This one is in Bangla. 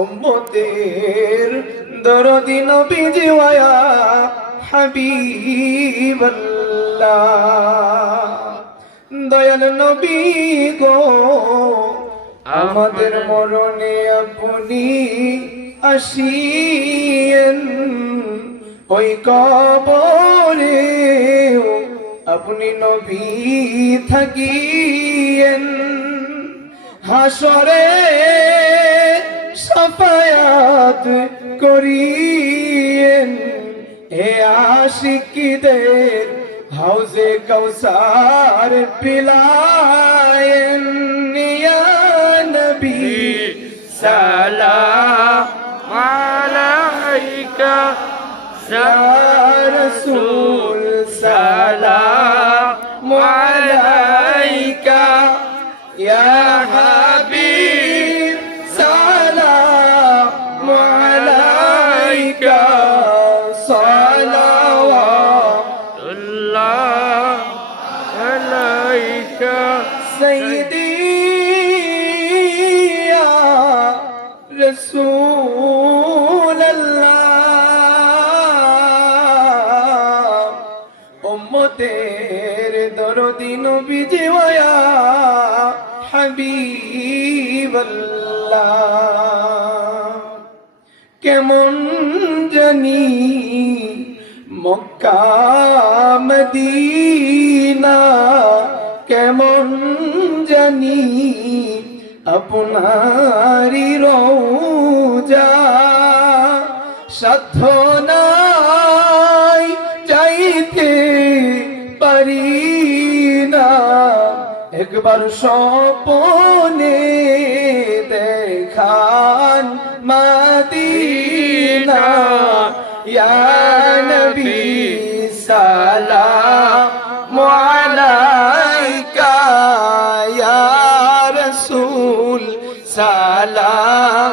উম্মতের দরদি নবীজি ওয়া হাবিবাল্লাহ, দয়াল নবী গো আমাদের মরণে আপনি আসিয়েন, ওই কবরে আপনি নবী থাকিয়েন, হাসরে সাফায়াত করিয়েন, হে আশিকদের হাউজে কাউসার পিলায়েন, ইয়া নবী সালাম আলাইকা ইয়া রাসূল সালাম আলাইকা, ইয়া হাবিব সালাম আলাইকা, সালাওয়াতুল্লাহ আলাইকা সাইয়্যিদি ইয়া রাসূলুল্লাহ, উম্মতের দরদি নবীজি ওয়া হাবিবাল্লাহ, কেমন জানি মক্কা মদিনা, কেমন জানি আপনারি রওজা, সাধ্য নাই চাইতে পারি না, একবার স্বপ্নে দেখান মদিনা, ইয়া নবী সালাম আলাইকা, ইয়া রাসূল সালাম